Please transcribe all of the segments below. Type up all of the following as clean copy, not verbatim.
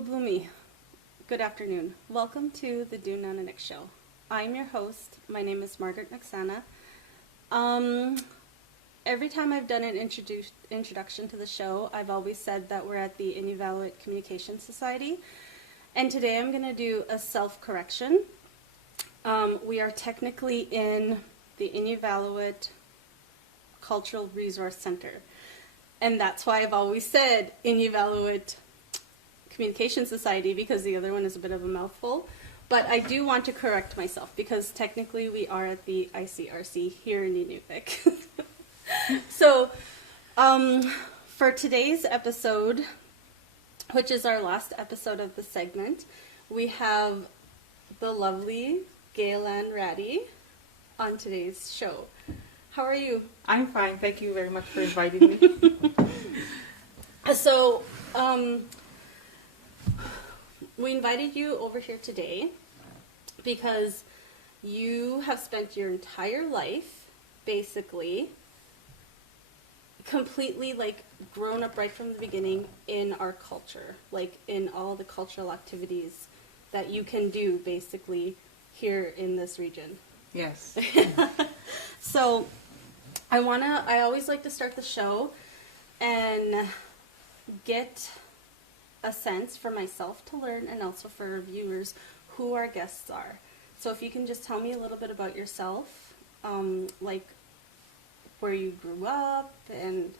Bumi, good afternoon. Welcome to the Tunnganarniq show. I'm your host. My name is Margaret Naxana. Every time I've done an introduction to the show, I've always said that we're at the Inuvialuit Communication Society, and today I'm going to do a self-correction. We are technically in the Inuvialuit Cultural Resource Center, and that's why I've always said Inuvialuit Communication Society, because the other one is a bit of a mouthful. But I do want to correct myself, because technically we are at the ICRC here in Nunavik. So, for today's episode, which is our last episode of the segment, we have the lovely Gailann Raddi on today's show. How are you? I'm fine. Thank you very much for inviting me. So, we invited you over here today because you have spent your entire life, basically, completely, grown up right from the beginning in our culture, in all the cultural activities that you can do, basically, here in this region. Yes. So, I always like to start the show and get a sense for myself to learn, and also for our viewers, who our guests are. So if you can just tell me a little bit about yourself, where you grew up and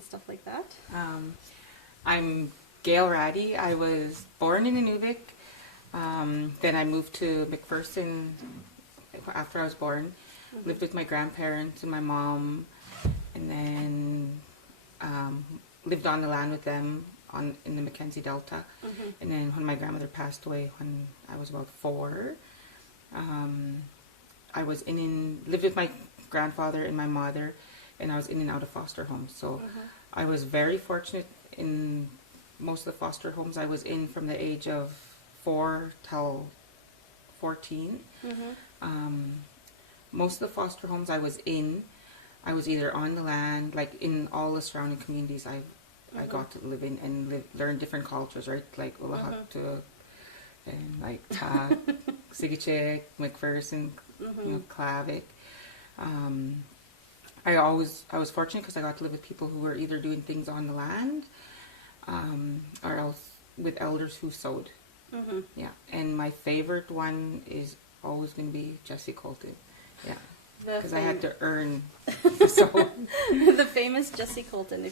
stuff like that. I'm Gailann Raddi. I was born in Inuvik. Then I moved to McPherson after I was born. Mm-hmm. Lived with my grandparents and my mom, and then lived on the land with them in the Mackenzie Delta. Mm-hmm. And then when my grandmother passed away when I was about 4, I was lived with my grandfather and my mother, and I was in and out of foster homes. So mm-hmm. I was very fortunate in most of the foster homes I was in from the age of 4 till 14. Mm-hmm. Most of the foster homes I was in, I was either on the land, in all the surrounding communities I got to live in and learn different cultures, right? Like Ulahatu and Tak, Sigichik, McPherson, mm-hmm. Clavik. I was fortunate because I got to live with people who were either doing things on the land, or else with elders who sewed. Mm-hmm. Yeah, and my favorite one is always going to be Jessie Colton. Yeah. Because I had to earn the sew. The famous Jessie Colton.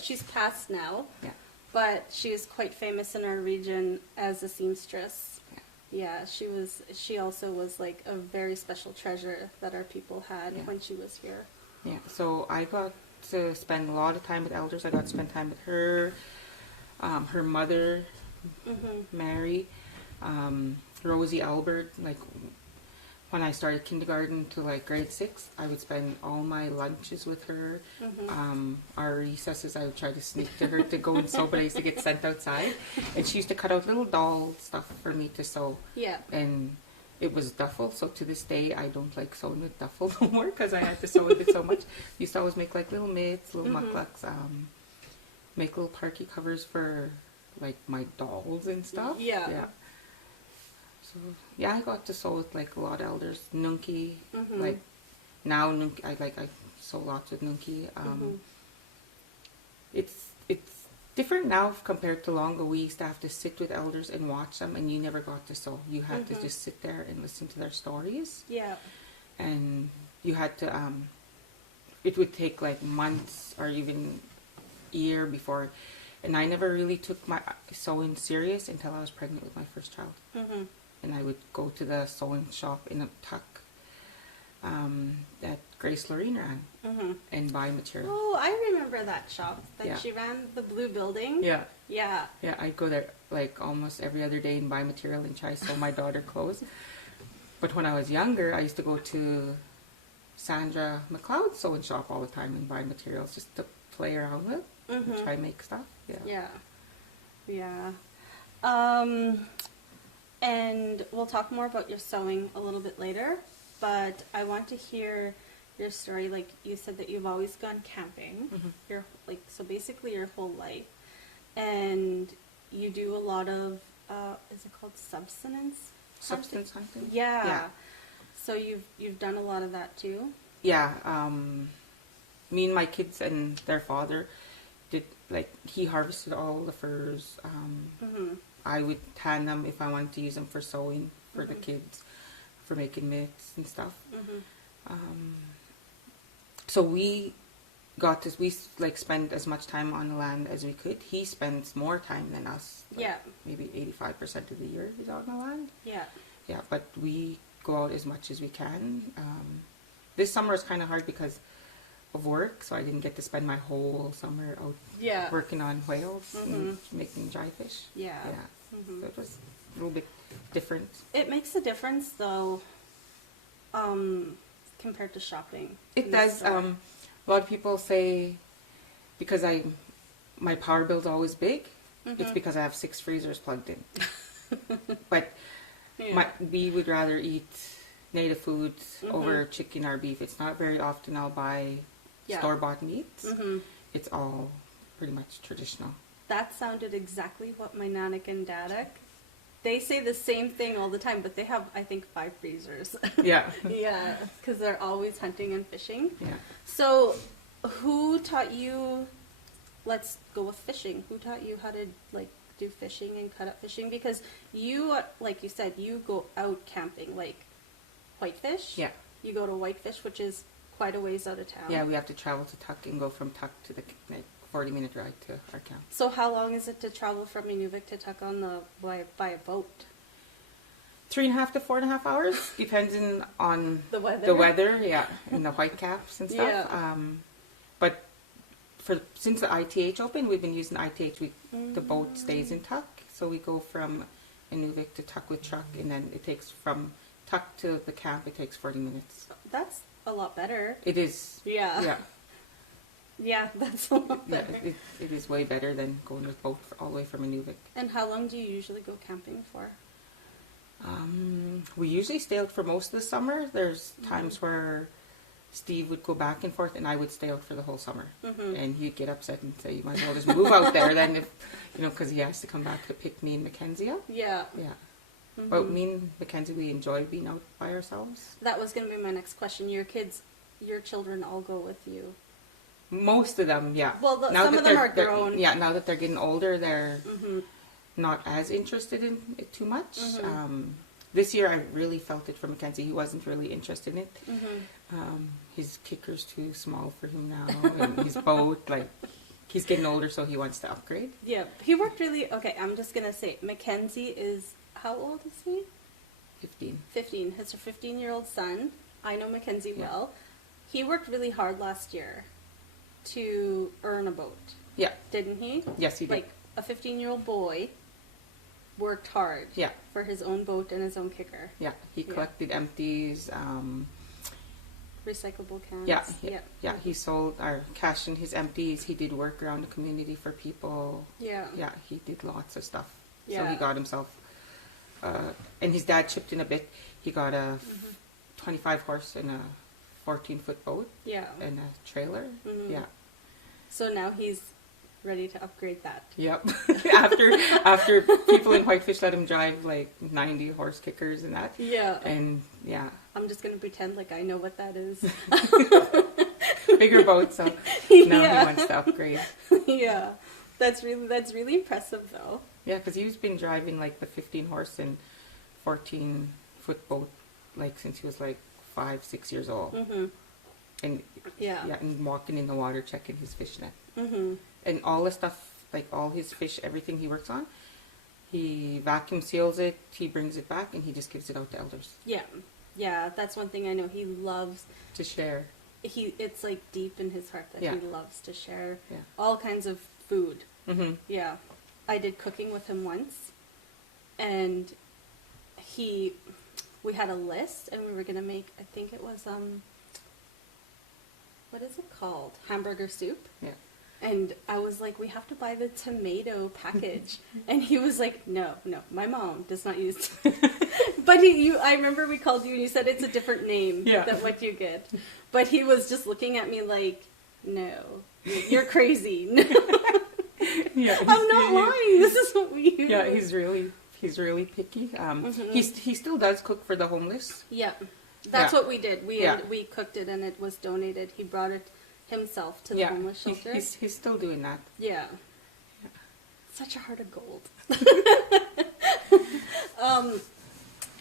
She's passed now, yeah. But she is quite famous in our region as a seamstress. Yeah, she also was a very special treasure that our people had when she was here. Yeah, so I got to spend a lot of time with elders. I got to spend time with her, her mother, mm-hmm. Mary, Rosie Albert. When I started kindergarten to grade 6, I would spend all my lunches with her. Mm-hmm. Our recesses, I would try to sneak to her to go and sew, but I used to get sent outside. And she used to cut out little doll stuff for me to sew. Yeah. And it was duffel, so to this day I don't like sewing with duffel no more because I had to sew with it so much. Used to always make little mitts, little mm-hmm. muklaks, make little parky covers for my dolls and stuff. Yeah. Yeah. So, I got to sew with a lot of elders. Nunki, mm-hmm. Now Nunki, I sew lots with Nunki. Mm-hmm. It's different now compared to long ago. We used to have to sit with elders and watch them, and you never got to sew. You had mm-hmm. to just sit there and listen to their stories. Yeah. And you had to, it would take months or even year before, and I never really took my sewing serious until I was pregnant with my first child. Mm-hmm. And I would go to the sewing shop in a tuck that Grace Lorene ran mm-hmm. and buy material. Oh, I remember that shop. She ran the blue building. Yeah. Yeah. Yeah, I'd go there almost every other day and buy material and try to sew my daughter clothes. But when I was younger, I used to go to Sandra McLeod's sewing shop all the time and buy materials just to play around with mm-hmm. and try to make stuff. Yeah. Yeah. Yeah. And we'll talk more about your sewing a little bit later, but I want to hear your story. You said that you've always gone camping, mm-hmm. So basically your whole life, and you do a lot of, is it called subsistence? Substance hunting? Yeah. So you've done a lot of that too? Yeah. Me and my kids and their father did, like, he harvested all the furs. I would tan them if I wanted to use them for sewing for the kids, for making mitts and stuff. So we got to, like, spend as much time on the land as we could. He spends more time than us. Like, maybe 85% of the year he's on the land. Yeah, but we go out as much as we can. This summer is kind of hard because of work, so I didn't get to spend my whole summer out working on whales and making dry fish. So it was a little bit different. It makes a difference, though, compared to shopping. It does. A lot of people say, because my power bill's always big, it's because I have 6 freezers plugged in. But we would rather eat native foods over chicken or beef. It's not very often I'll buy store-bought meats. It's all pretty much traditional. That sounded exactly what my nanak and dadak, they say the same thing all the time, but they have, I think, 5 freezers. Yeah, because they're always hunting and fishing. Yeah. So who taught you, let's go with fishing, who taught you how to, like, do fishing and cut up fishing? Because you, like you said, you go out camping, like Whitefish. Yeah. You go to Whitefish, which is quite a ways out of town. Yeah, we have to travel to Tuck and go from Tuck to the 40-minute ride to our camp. So how long is it to travel from Inuvik to Tuck on by a boat? 3.5 to 4.5 hours, depending on The weather. and the whitecaps and stuff. But since the ITH opened, we've been using ITH. The boat stays in Tuck, so we go from Inuvik to Tuck with truck, and then it takes from Tuck to the camp. It takes 40 minutes. That's a lot better. It is. Yeah. Yeah, that's a lot better. Yeah, it is way better than going with boat all the way from Inuvik. And how long do you usually go camping for? We usually stay out for most of the summer. There's times where Steve would go back and forth, and I would stay out for the whole summer. And he'd get upset and say, "You might as well just move out there." Then, if because he has to come back to pick me and Mackenzie up. Yeah. But me and Mackenzie, we enjoy being out by ourselves. That was going to be my next question. Your children all go with you? Most of them, yeah. Well, some of them are grown. Yeah, now that they're getting older, they're not as interested in it too much. This year, I really felt it from Mackenzie. He wasn't really interested in it. His kicker's too small for him now, and his boat, like, he's getting older, so he wants to upgrade. Yeah, he worked really. Okay, I'm just gonna say, Mackenzie is, how old is he? 15. 15. It's a 15-year-old son. I know Mackenzie well. He worked really hard last year to earn a boat. Yeah. Didn't he? Yes, he did. Like, a 15-year-old boy worked hard for his own boat and his own kicker. Yeah, he collected empties. Recyclable cans. Yeah, he sold or cashed in his empties. He did work around the community for people. Yeah, he did lots of stuff. So he got himself, and his dad chipped in a bit. He got a 25 horse and a 14-foot boat. Yeah, and a trailer. Yeah. So now he's ready to upgrade that. Yep. after people in Whitefish let him drive like 90 horse kickers and that. Yeah. And yeah. I'm just gonna pretend like I know what that is. Bigger boat, so now he wants to upgrade. Yeah. That's really impressive though. Yeah, because he's been driving like the 15 horse and 14-foot boat like since he was like 5-6 years old. And and walking in the water checking his fish net. And all the stuff, like all his fish, everything he works on, he vacuum seals it, he brings it back, and he just gives it out to elders. Yeah, that's one thing I know he loves. To share. It's like deep in his heart that he loves to share all kinds of food. Yeah. I did cooking with him once, and we had a list, and we were going to make, I think it was, what is it called? Hamburger soup. Yeah. And I was like, we have to buy the tomato package. And he was like, no, my mom does not use But I remember we called you and you said it's a different name than what you get. But he was just looking at me like, no, you're crazy. Yeah, I'm not lying. This is what we use. Yeah, he's really picky. He still does cook for the homeless. Yeah, that's Yeah. what we did. We cooked it and it was donated. He brought it himself to the homeless shelter. He's still doing that. Yeah. Such a heart of gold.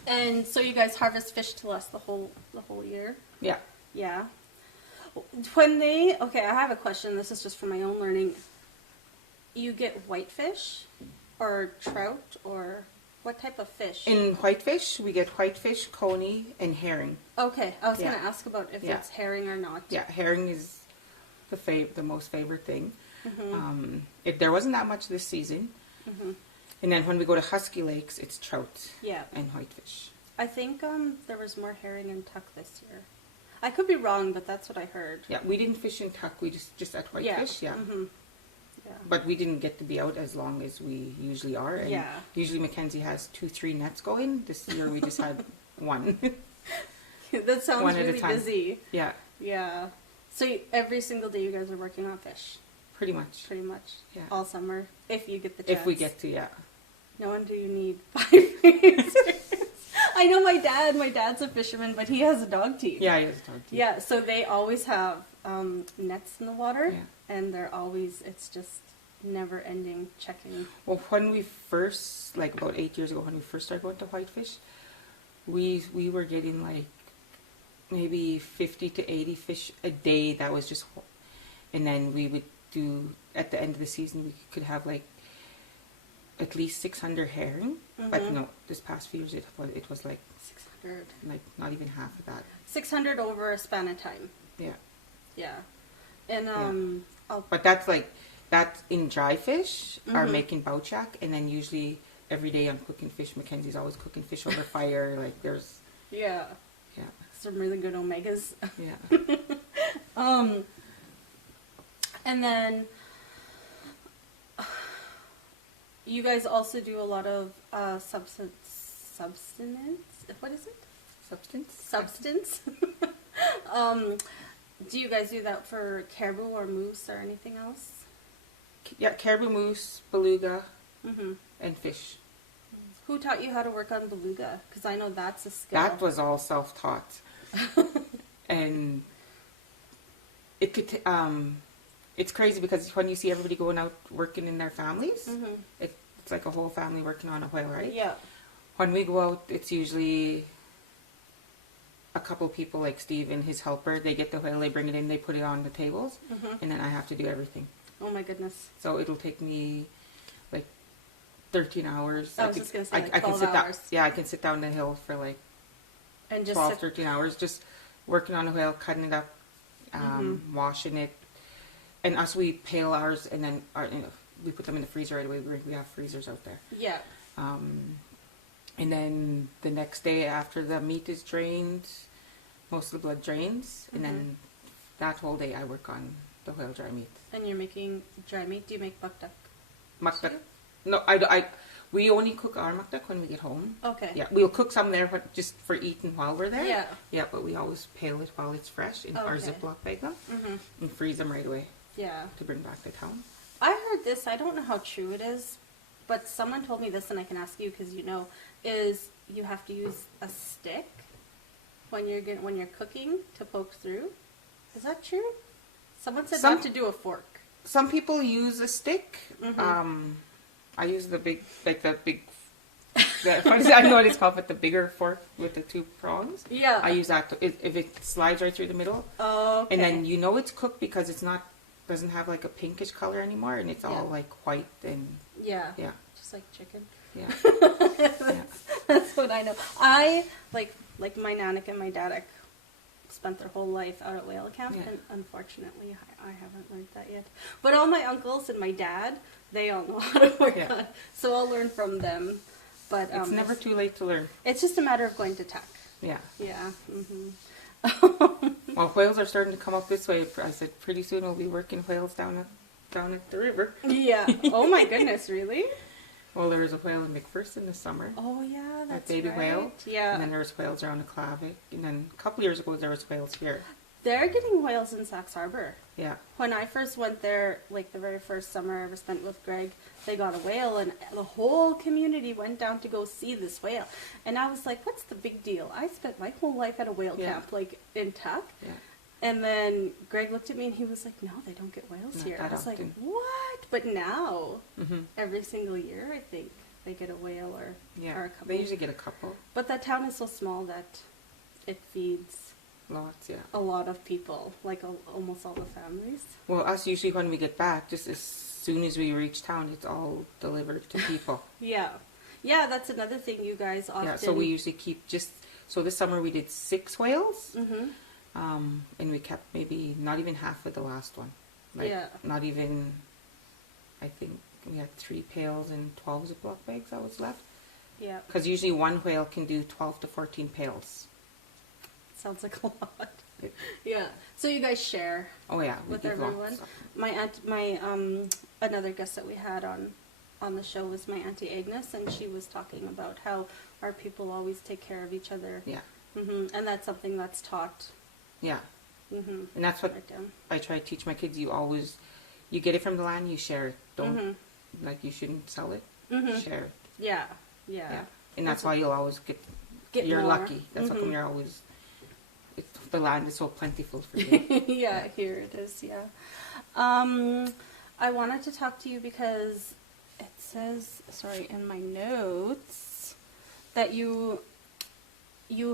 And so you guys harvest fish to last the whole year? Yeah. Yeah. Okay, I have a question. This is just for my own learning. You get whitefish or trout or what type of fish? In whitefish, we get whitefish, coney, and herring. Okay, I was Yeah. going to ask about if Yeah. it's herring or not. Yeah, herring is the most favorite thing. Mm-hmm. There wasn't that much this season. Mm-hmm. And then when we go to Husky Lakes, it's trout Yeah. and whitefish. I think there was more herring and tuck this year. I could be wrong, but that's what I heard. Yeah, we didn't fish in tuck. We just at whitefish. Yeah. Mm-hmm. Yeah. But we didn't get to be out as long as we usually are. And Yeah. usually Mackenzie has 2-3 nets going. This year we just had one. That sounds One at a really time. busy. Yeah, Yeah. So every single day you guys are working on fish, pretty much. pretty much. Yeah. All summer, if you get the chance. If we get to, yeah. No wonder you need 5 years. I know my dad's a fisherman, but he has a dog team. Yeah, he has a dog team. Yeah, so they always have nets in the water, Yeah. and it's just never ending checking. Well, when we first, like about 8 years ago, when we first started going to whitefish, we were getting like maybe 50 to 80 fish a day. That was just, and then we would do, at the end of the season, we could have like at least 600 herring. But no, this past few years it was like 600. like not even half of that. 600 over a span of time. Yeah. Yeah. And But that's in dry fish or Mhm. making bouchak, and then usually every day I'm cooking fish. Mackenzie's always cooking fish over fire. Like there's yeah, yeah some really good omegas. yeah. And then you guys also do a lot of substance. What is it? Substance. Do you guys do that for caribou or moose or anything else? Yeah, caribou, moose, beluga, Mm-hmm. and fish. Who taught you how to work on beluga? Because I know that's a skill. That was all self-taught, and it could. It's crazy because when you see everybody going out working in their families, Mm-hmm. it's like a whole family working on a whale, right? Yeah. When we go out, it's usually a couple people like Steve and his helper. They get the whale, they bring it in, they put it on the tables, Mm-hmm. and then I have to do everything. Oh my goodness. So it'll take me like 13 hours. I was just gonna say, like, I can 12 sit down. hours. Yeah, I can sit down the hill for like And just 12, 13 hours, just working on a whale, cutting it up, washing it. And us, we pale ours, and then we put them in the freezer right away. We have freezers out there. Yeah. And then the next day after the meat is drained, most of the blood drains, and then that whole day I work on the whale dry meat. And you're making dry meat. Do you make buck duck? Makdak. Stew? No, we only cook our makdak when we get home. Okay. Yeah, we'll cook some there just for eating while we're there. Yeah. Yeah, but we always pale it while it's fresh in our Okay. Ziploc bag now Mm-hmm. and freeze them right away Yeah. to bring back to town. I heard this. I don't know how true it is, but someone told me this, and I can ask you because you know. Is you have to use a stick when you're cooking to poke through? Is that true? Someone said not to do a fork. Some people use a stick. Mhm. I use the big, what is it? I know what it's called, but the bigger fork with the 2 prongs. Yeah. I use that if it slides right through the middle. Oh, okay. And then you know it's cooked because it's doesn't have like a pinkish color anymore, and it's all like white and yeah, yeah, just like chicken. yeah. That's what I know. I like my Nanak and my Dadak spent their whole life out at whale camp, Yeah. and unfortunately, I haven't learned that yet. But all my uncles and my dad, they all know how to work Yeah. on, so I'll learn from them. But It's never too late to learn. It's just a matter of going to TAC. Yeah. Yeah. Mm-hmm. Well, whales are starting to come up this way. I said pretty soon we'll be working whales down at the river. Yeah. Oh my goodness, really? Well, there was a whale in McPherson this summer. Oh yeah, that's baby right. whale. Yeah. And then there was whales around the Clavic. And then a couple years ago there was whales here. They're getting whales in Sax Harbor. Yeah. When I first went there, like the very first summer I ever spent with Greg, they got a whale, and the whole community went down to go see this whale. And I was like, what's the big deal? I spent my whole life at a whale camp, like in Tuck. Yeah. And then Greg looked at me and he was like, no, they don't get whales Not here. I that was like, often. what? But now, Mm-hmm. every single year, I think they get a whale or a couple. They usually get a couple. But that town is so small that it feeds Lots, yeah. a lot of people, like almost all the families. Well, us usually when we get back, just as soon as we reach town, it's all delivered to people. Yeah. Yeah, that's another thing you guys often... Yeah, so we usually keep so this summer we did 6 whales, Mm-hmm. and we kept maybe not even half of the last one. Like, Yeah. not even, I think we had 3 pails and 12 Ziploc bags that was left. Yeah. Because usually one whale can do 12 to 14 pails. Sounds like a lot. It- Yeah. So you guys share Oh yeah, we with give everyone. lots of- My aunt, another guest that we had on the show was my Auntie Agnes, and she was talking about how our people always take care of each other. Yeah, And that's something that's taught. yeah. Mm-hmm. And that's what Right down. I try to teach my kids. You get it from the land, you share it. Don't, like, you shouldn't sell it. Mm-hmm. Share it. Yeah. Yeah. Yeah. And that's why you'll always Get you're more. lucky. That's how come you're always, the land is so plentiful for you. Yeah, here it is, yeah. I wanted to talk to you because it says, sorry, in my notes, that you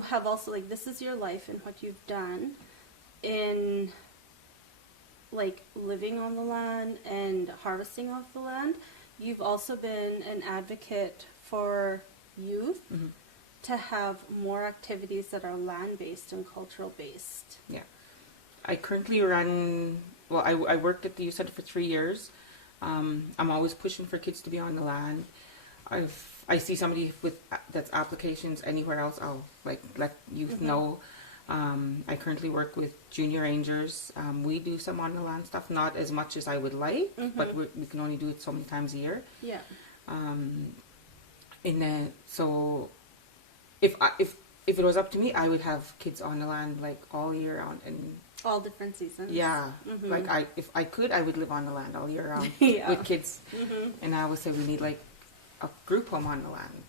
have also, like, this is your life and what you've done in, like, living on the land and harvesting off the land. You've also been an advocate for youth Mm-hmm. to have more activities that are land-based and cultural-based. Yeah. I currently run, well, I worked at the youth center for 3 years. I'm always pushing for kids to be on the land. I see somebody that's applications anywhere else, I'll let youth know. I currently work with junior rangers. We do some on the land stuff, not as much as I would like, but we can only do it so many times a year. Yeah. And then, so if it was up to me, I would have kids on the land like all year round, and All different seasons. yeah, like if I could, I would live on the land all year round Yeah. with kids. And I would say we need like a group home on the land.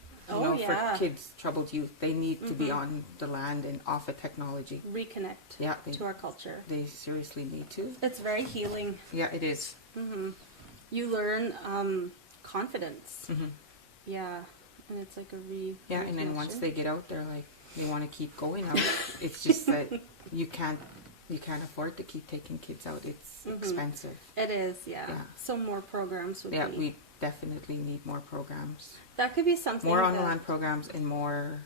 For kids, troubled youth, they need to be on the land and off of technology. Reconnect Yeah, to our culture. they seriously need to. It's very healing. Yeah, it is. You learn confidence. Mm-hmm. Yeah. And it's like a Yeah, and then once reconnection. they get out, they're like, they want to keep going out. It's just that you can't afford to keep taking kids out. It's expensive. It is, yeah. Yeah. So more programs would Yeah, be. we definitely need more programs. That could be something. More on the that- land programs and more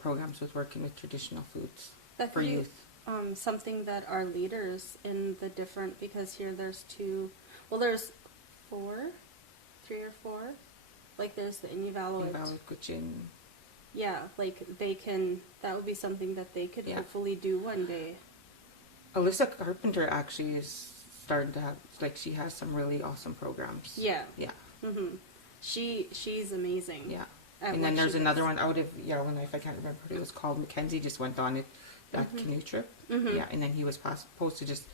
programs with working with traditional foods that for could be, youth. something that our leaders in the different, because here there's 2, well, there's 4, 3 or 4. Like there's the Inuvialuit. Kuchin. Yeah, like they can, that would be something that they could Yeah. hopefully do one day. Alyssa Carpenter actually is starting to have, like, she has some really awesome programs. Yeah. Yeah. She's amazing. Yeah. at And what then there's she another does. one out of Yellowknife, I can't remember what it was called. Mackenzie just went on it, that canoe trip. Yeah, and then he was supposed to just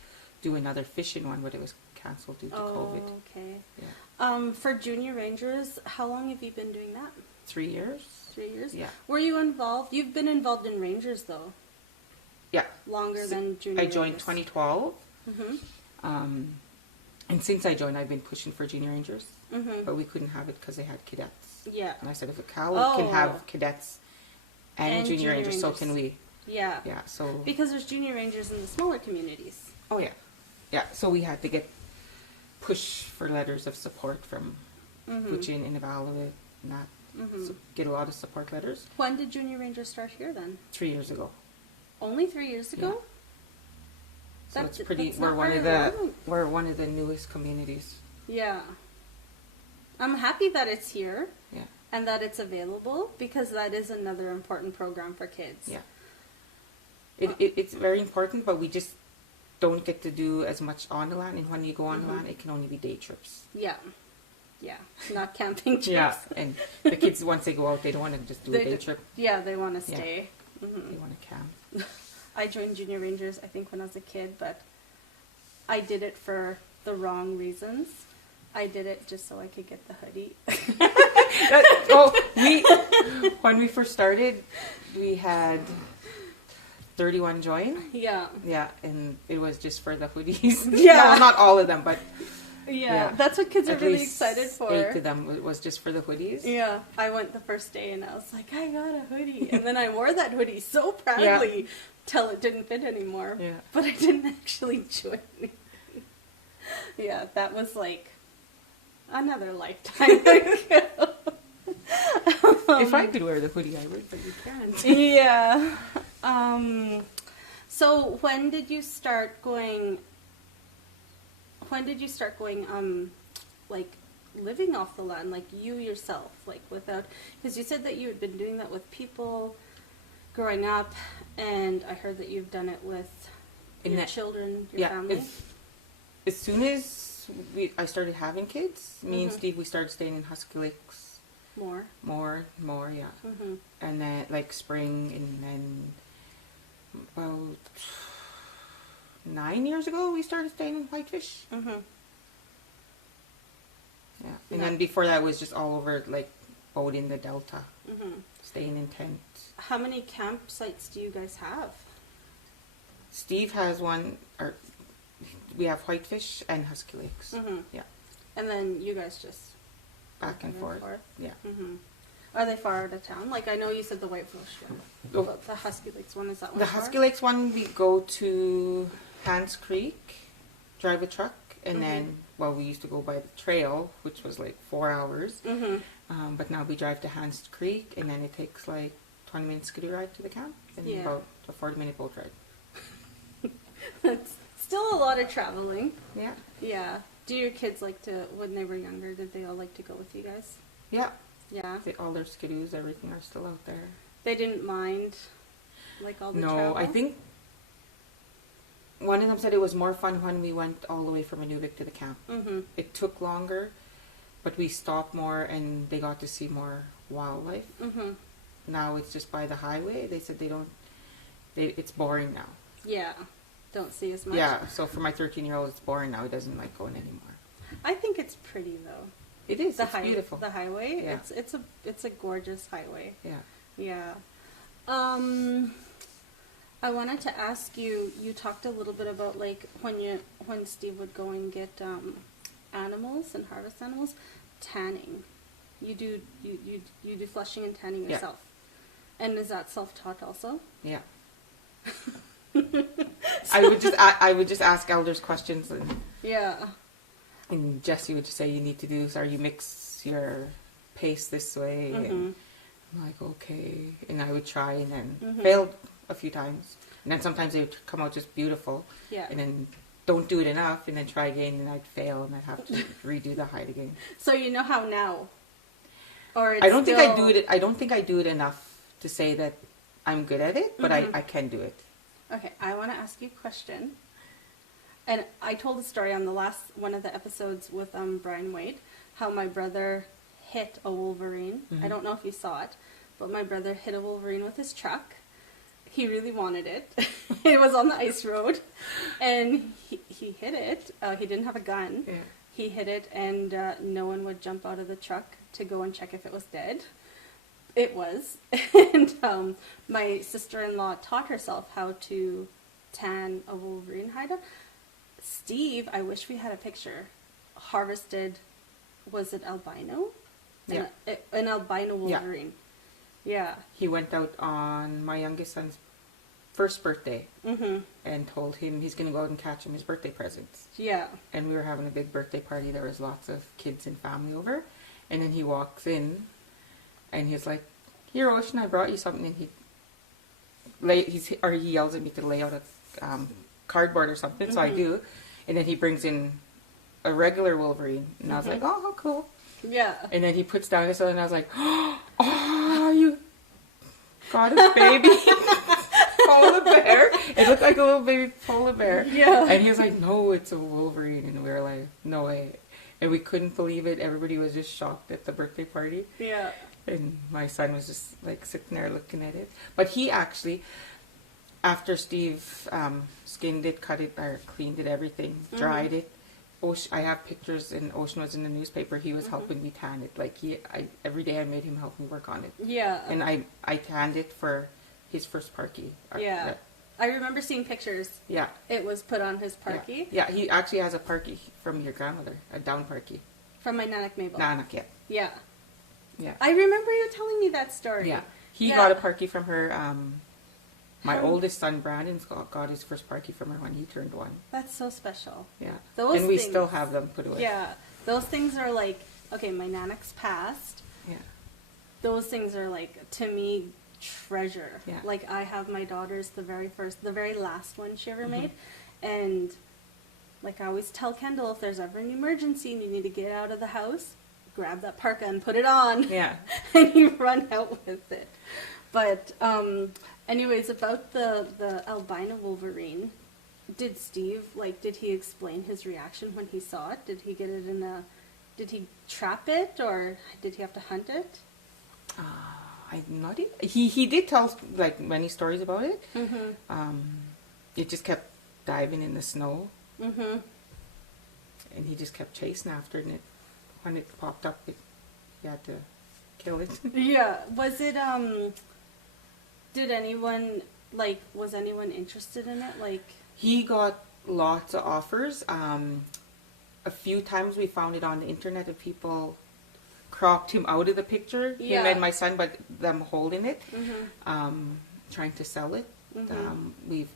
do another fishing one, but it was canceled due to COVID. Okay. Yeah. For junior rangers, how long have you been doing that? 3 years? 3 years? Yeah. Were you involved? You've been involved in rangers though, Yeah. longer than junior I joined rangers. 2012. And since I joined, I've been pushing for junior rangers, but we couldn't have it because they had cadets. Yeah. And I said, if a cow can Oh. have cadets and junior rangers, so can we. Yeah. Yeah, so... Because there's junior rangers in the smaller communities. Oh, yeah. Yeah, so we had to push for letters of support from Kuchin and Inuvialuit and that. So get a lot of support letters. When did junior rangers start here then? 3 years ago. Only 3 years ago? So That's- it's pretty. that's not We're very long. we're one of the newest communities. Yeah. I'm happy that it's here Yeah, and that it's available because that is another important program for kids. yeah. It's very important, but we just don't get to do as much on the land. And when you go on the land, it can only be day trips. Yeah. Yeah. Not camping trips. Yeah, and the kids, once they go out, they don't want to just do a day trip. Yeah, they want to Yeah. stay. They want to camp. I joined Junior Rangers, I think, when I was a kid, but I did it for the wrong reasons. I did it just so I could get the hoodie. When we first started, we had 31 join. Yeah. Yeah, and it was just for the hoodies. Yeah. No, not all of them, but... Yeah, that's what kids are at really least excited for. 8 of them it was just for the hoodies. Yeah, I went the first day and I was like, I got a hoodie. And then I wore that hoodie so proudly till it didn't fit anymore. Yeah. But I didn't actually join anything. Yeah, that was like another lifetime ago. If I could wear the hoodie, I would, but you can't. Yeah. So when did you start going, like, living off the land, like, you yourself, like, without, because you said that you had been doing that with people growing up, and I heard that you've done it with your children, your family. As soon as I started having kids, me and Steve, we started staying in Husky Lakes. More, yeah. Mm-hmm. And then, like, spring, and then about 9 years ago, we started staying in Whitefish. Mm-hmm. Yeah, and then before that was just all over, like, out in the Delta, staying in tents. How many campsites do you guys have? Steve has one, or we have Whitefish and Husky Lakes. Mm-hmm. Yeah. And then you guys just back and forth. Yeah. Mm-hmm. Are they far out of town? Like, I know you said the Whitefish one, but the Husky Lakes one, is that one The far? Husky Lakes one, we go to Hans Creek, drive a truck, and then, well, we used to go by the trail, which was like 4 hours. Mm-hmm. But now we drive to Hans Creek, and then it takes like 20 minutes scooter ride to the camp, and about a 40-minute boat ride. That's still a lot of traveling. Yeah. Yeah. Do your kids like to, when they were younger, did they all like to go with you guys? Yeah. Yeah. All their skidoos, everything are still out there. They didn't mind, like, all the travel? No, I think one of them said it was more fun when we went all the way from Inuvik to the camp. Mm-hmm. It took longer, but we stopped more and they got to see more wildlife. Mm-hmm. Now it's just by the highway. They said it's boring now. Yeah, don't see as much. Yeah, so for my 13-year-old, it's boring now. He doesn't like going anymore. I think it's pretty, though. It is. It's beautiful. The highway. Yeah. It's a gorgeous highway. Yeah. Yeah. I wanted to ask you. You talked a little bit about, like, when Steve would go and get animals and harvest animals, tanning. You do flushing and tanning yourself. Yeah. And is that self-taught also? Yeah. I would just ask elders questions and. Yeah. And Jesse would just say, you need to do this, or you mix your paste this way. Mm-hmm. And I'm like, okay. And I would try, and then failed a few times. And then sometimes they would come out just beautiful. Yeah. And then don't do it enough, and then try again, and I'd fail, and I'd have to redo the hide again. So you know how now? Or it's I don't think I do it enough to say that I'm good at it, but I can do it. Okay, I want to ask you a question. And I told a story on the last one of the episodes with Brian Wade, how my brother hit a wolverine. Mm-hmm. I don't know if you saw it, but my brother hit a wolverine with his truck. He really wanted it. It was on the ice road, and he hit it. He didn't have a gun. Yeah. He hit it, and no one would jump out of the truck to go and check if it was dead. It was. And my sister-in-law taught herself how to tan a wolverine hide. Steve, I wish we had a picture, harvested, was it albino? Yeah. An albino wolverine. Yeah. He went out on my youngest son's first birthday and told him he's going to go out and catch him his birthday presents. Yeah. And we were having a big birthday party. There was lots of kids and family over. And then he walks in and he's like, here, Ocean, I brought you something. And he yells at me to lay out a cardboard or something, so I do. And then he brings in a regular Wolverine. And I was like, oh, how cool. Yeah. And then he puts down his other, and I was like, oh, you got a baby polar bear. It looked like a little baby polar bear. Yeah. And he was like, no, it's a Wolverine. And we were like, no way. And we couldn't believe it. Everybody was just shocked at the birthday party. Yeah. And my son was just like sitting there looking at it. But he actually, after Steve skinned it, cut it, or cleaned it, everything, dried it. I have pictures, and Ocean was in the newspaper. He was helping me tan it. Like every day I made him help me work on it. Yeah. And I tanned it for his first parkie. Yeah. I remember seeing pictures. Yeah. It was put on his parkie. Yeah, he actually has a parkie from your grandmother, a down parkie. From my Nanak Mabel. Nanak, yeah. Yeah. Yeah. I remember you telling me that story. Yeah. He got a parkie from her. My oldest son, Brandon, got his first parkie from her when he turned 1. That's so special. Yeah. Those and we things, still have them put away. Yeah. Those things are like, okay, my Nanak's passed. Yeah. Those things are like, to me, treasure. Yeah. Like, I have my daughter's the very last one she ever made. And, like, I always tell Kendall, if there's ever an emergency and you need to get out of the house, grab that parka and put it on. Yeah. And you run out with it. But, anyways, about the Albino Wolverine, did Steve, like, did he explain his reaction when he saw it? Did he get it did he trap it, or did he have to hunt it? I'm not even, he did tell, like, many stories about it. It just kept diving in the snow. And he just kept chasing after it, and when it popped up, he had to kill it. Yeah. Was it, did anyone, like, was anyone interested in it? Like, he got lots of offers. A few times we found it on the internet of people cropped him out of the picture, him and my son, but them holding it, trying to sell it. We've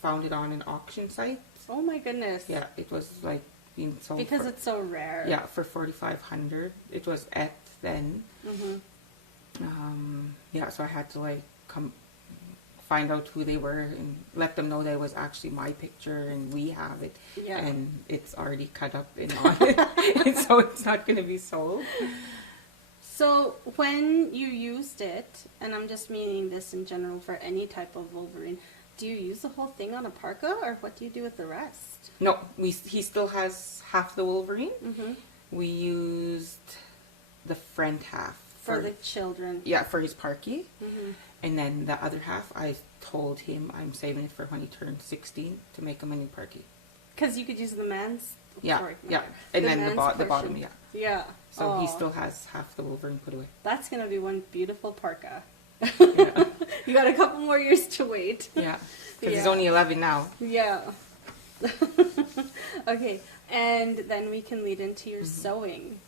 found it on an auction site. oh my goodness. Yeah, it was like being sold Because it's so rare. Yeah, for 4,500. It was at then. Yeah, so I had to like find out who they were and let them know that it was actually my picture and we have it. Yeah. And it's already cut up and on it. So it's not going to be sold. So when you used it, and I'm just meaning this in general for any type of Wolverine, do you use the whole thing on a parka, or what do you do with the rest? No, he still has half the Wolverine. We used the front half. For the children. Yeah, for his parkie. And then the other half, I told him I'm saving it for when he turns 16 to make him a new parkie. Because you could use the man's. Yeah, sorry, yeah. And then the man's bottom, portion. yeah. Yeah. So he still has half the Wolverine put away. That's going to be one beautiful parka. Yeah. You got a couple more years to wait. Yeah, because he's only 11 now. Yeah. Okay, and then we can lead into your sewing.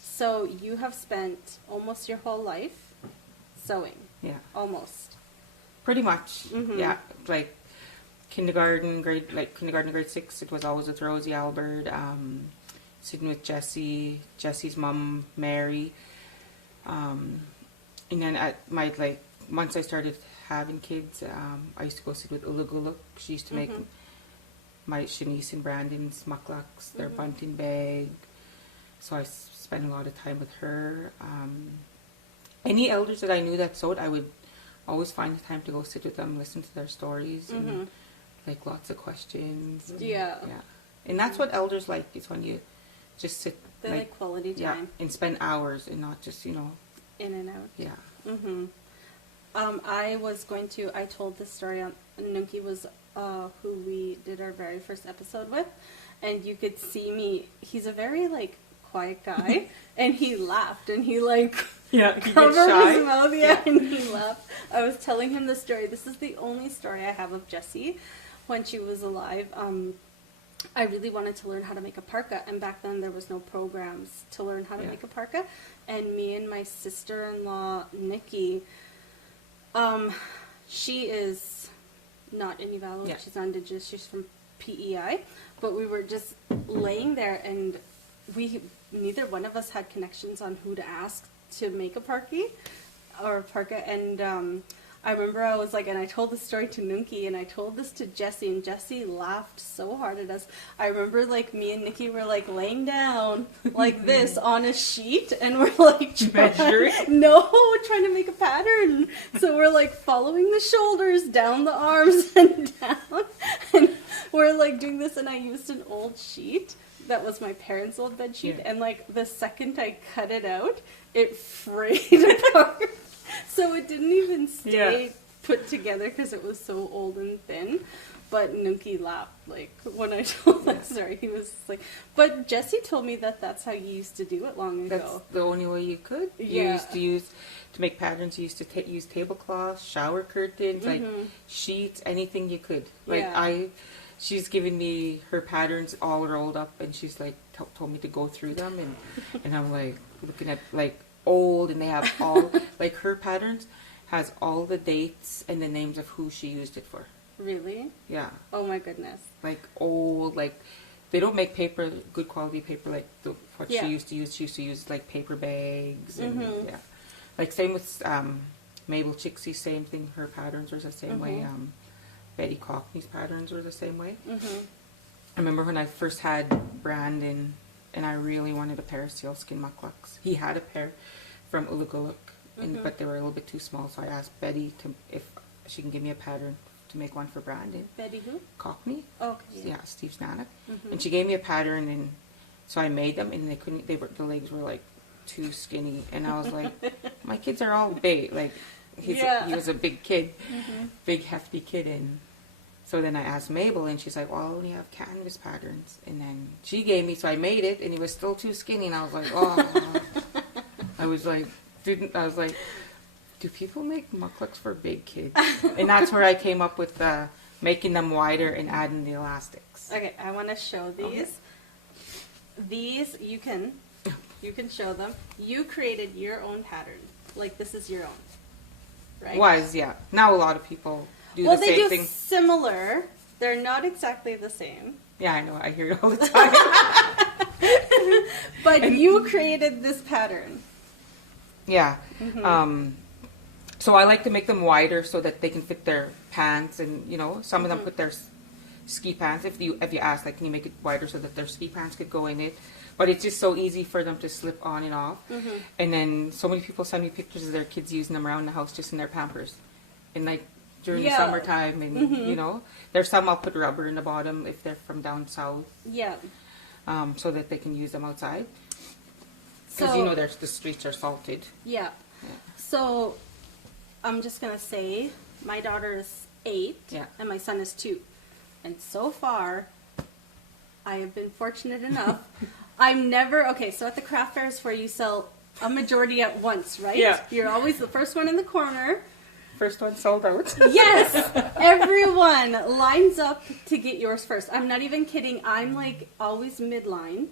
So you have spent almost your whole life sewing. Yeah. Almost. Pretty much. Yeah, like kindergarten, grade 6, it was always with Rosie Albert, sitting with Jesse's mom, Mary. And then at my, like, once I started having kids, I used to go sit with Uluguluk. She used to make my Shanice and Brandon's mucklocks, their bunting bag. So I spent a lot of time with her. Any elders that I knew that sewed, I would always find the time to go sit with them, listen to their stories, and like lots of questions. And, Yeah. And that's what elders like, is when you just sit. They like quality time. Yeah, and spend hours and not just, In and out. Yeah. I told this story on, Nunki was who we did our very first episode with, and you could see me, he's a very, like, quiet guy, and he laughed, and he, like, covered his mouth, and he laughed. I was telling him the story. This is the only story I have of Jessie when she was alive. I really wanted to learn how to make a parka, and back then there was no programs to learn how to make a parka, and me and my sister-in-law, Nikki, she is not Inuvialuit, she's not Indigenous, she's from PEI, but we were just laying there, and neither one of us had connections on who to ask to make a parka, and I remember I was like, and I told the story to Nunki, and I told this to Jessie, and Jessie laughed so hard at us. I remember, like, me and Nikki were, like, laying down like this on a sheet, and we're, like, trying to make a pattern. So we're, like, following the shoulders, down the arms, and down, and we're, like, doing this, and I used an old sheet that was my parents' old bed sheet, and, like, the second I cut it out, it frayed apart. So it didn't even stay put together because it was so old and thin. But Nunki laughed, like, when I told that story. He was like, but Jesse told me that that's how you used to do it long ago. That's the only way you could. You used to use, to make patterns, you used to use tablecloths, shower curtains, like sheets, anything you could. Like, she's given me her patterns all rolled up, and she's like, told me to go through them, and I'm like, looking at, like, old, and they have all, like, her patterns has all the dates and the names of who she used it for. Really? Yeah. Oh my goodness. Like old, like they don't make paper, good quality paper like what she used to use. She used to use like paper bags and like same with Mabel Chixie, same thing. Her patterns were the same way. Betty Cockney's patterns were the same way. I remember when I first had Brandon, and I really wanted a pair of sealskin mucklucks. He had a pair from Uluguluk, but they were a little bit too small, so I asked Betty if she can give me a pattern to make one for Brandon. Betty who? Cockney. Okay. Yeah, Steve's nana. And she gave me a pattern, and so I made them, and the legs were like too skinny, and I was like, my kids are all big. Like he was a big kid, big hefty kid, and so then I asked Mabel, and she's like, well, I only have canvas patterns, and then she gave me, so I made it, and he was still too skinny, and I was like, oh, I was like, do people make mucklucks for big kids? And that's where I came up with making them wider and adding the elastics. Okay, I want to show these. Okay. These, you can show them. You created your own pattern. Like, this is your own, right? Yeah. Now a lot of people do the same thing. Well, they do similar. They're not exactly the same. Yeah, I know. I hear it all the time. But you created this pattern. Yeah. So I like to make them wider so that they can fit their pants, and some of them put their ski pants. If you ask, like, can you make it wider so that their ski pants could go in it? But it's just so easy for them to slip on and off. And then so many people send me pictures of their kids using them around the house just in their Pampers, and like during the summertime, and there's some I'll put rubber in the bottom if they're from down south. Yeah. So that they can use them outside. Because the streets are salted. Yeah. So I'm just going to say my daughter is 8 and my son is 2. And so far, I have been fortunate enough. So at the craft fairs where you sell a majority at once, right? Yeah. You're always the first one in the corner. First one sold out. Yes! Everyone lines up to get yours first. I'm not even kidding. I'm like always midline.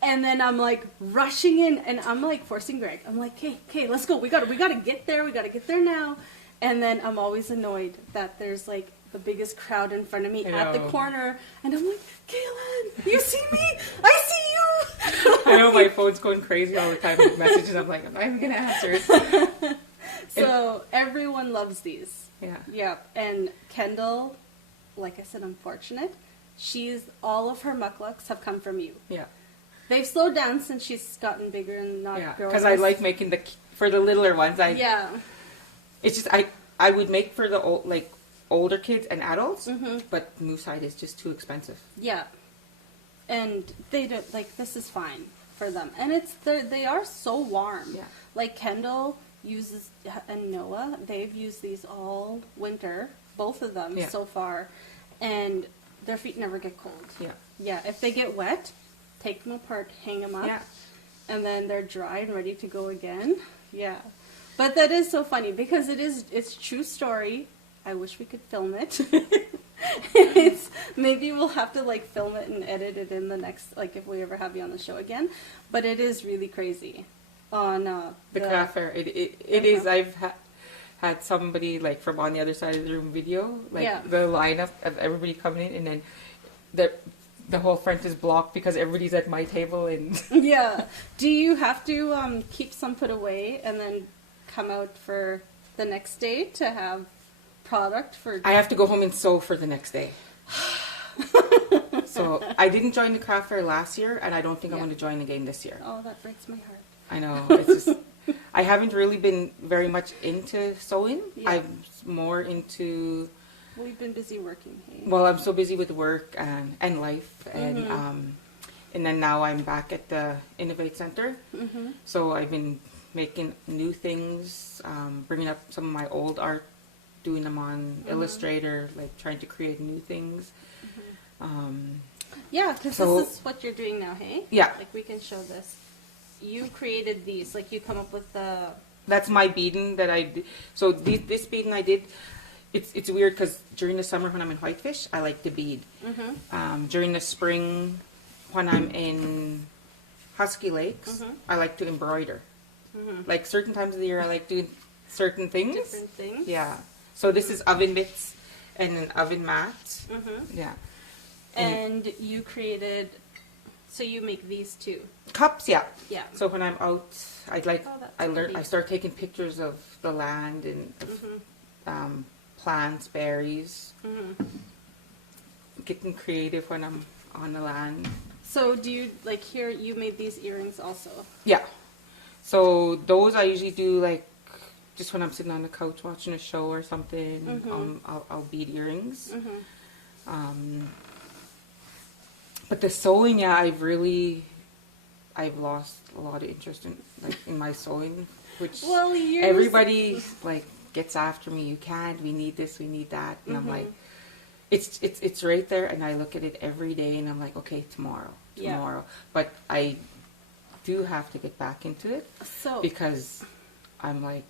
And then I'm like rushing in, and I'm like forcing Greg. I'm like, okay, let's go. We gotta get there. We gotta get there now. And then I'm always annoyed that there's like the biggest crowd in front of me at the corner, and I'm like, Gailann, you see me? I see you. I know my phone's going crazy all the time with messages. I'm like, I'm not even gonna answer. So everyone loves these. Yeah. Yeah. And Kendall, like I said, I'm fortunate. All of her mucklucks have come from you. Yeah. They've slowed down since she's gotten bigger and not growing. Because I like making for the littler ones. It's just I would make for the older kids and adults, but moose hide is just too expensive. Yeah, and they don't this is fine for them, and they are so warm. Yeah, like Kendall uses and Noah, they've used these all winter, both of them so far, and their feet never get cold. Yeah, yeah. If they get wet, take them apart, hang them up, and then they're dry and ready to go again. Yeah. But that is so funny because it's true story. I wish we could film it. Maybe we'll have to film it and edit it in the next, if we ever have you on the show again. But it is really crazy on the craft fair. It is. I've had somebody from on the other side of the room video the lineup of everybody coming in, and then the whole front is blocked because everybody's at my table and yeah. Do you have to keep some put away and then come out for the next day to have product for? I have to go home and sew for the next day. So I didn't join the craft fair last year, and I don't think I'm going to join again this year. Oh, that breaks my heart. I know. It's just I haven't really been very much into sewing. Yeah. I'm more into. Well, you've been busy working. Hey? Well, I'm so busy with work and life, and then now I'm back at the Innovate Center. So I've been making new things, bringing up some of my old art doing them on Illustrator, like trying to create new things. Yeah, because So- this is what you're doing now, hey? Yeah. Like, we can show this. You created these. Like, you come up with the... That's my beading that I did. So this beading I did, it's weird because during the summer when I'm in Whitefish, I like to bead. During the spring when I'm in Husky Lakes, I like to embroider. Like certain times of the year I like doing certain things. Different things. Yeah. So this is oven mitts and an oven mat. Yeah. And you created... So you make these too. Cups, yeah. Yeah. So when I'm out, I'd like Oh, that's I learn. pretty. I start taking pictures of the land and of, plants, berries. Getting creative when I'm on the land. So do you, like, here, you made these earrings also? Yeah. So those I usually do like just when I'm sitting on the couch watching a show or something. I'll bead earrings. But the sewing, yeah, I've lost a lot of interest in my sewing, which Well, yours- everybody like gets after me. You can't. We need this. We need that. And I'm like, it's right there, and I look at it every day, and I'm like, okay, tomorrow. Yeah. But I do have to get back into it So... because I'm like,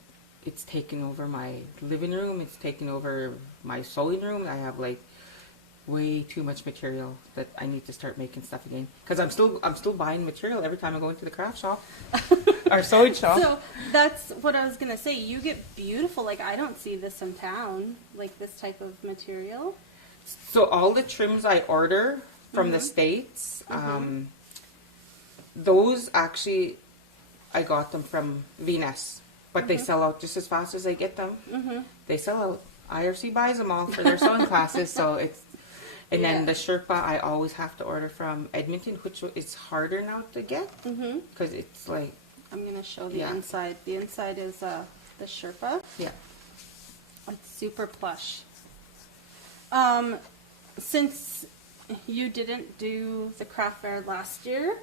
it's taken over my living room. It's taken over my sewing room. I have like way too much material that I need to start making stuff again, because I'm still buying material every time I go into the craft shop or sewing shop. So that's what I was gonna say. You get beautiful. Like, I don't see this in town. Like, this type of material. So all the trims I order from the States, those actually I got them from Venus, but they sell out just as fast as I get them. They sell out. IRC buys them all for their sewing classes, so it's. And then the Sherpa I always have to order from Edmonton, which is harder now to get because it's like. I'm gonna show the inside. The inside is the Sherpa. Yeah. It's super plush. Since you didn't do the craft fair last year,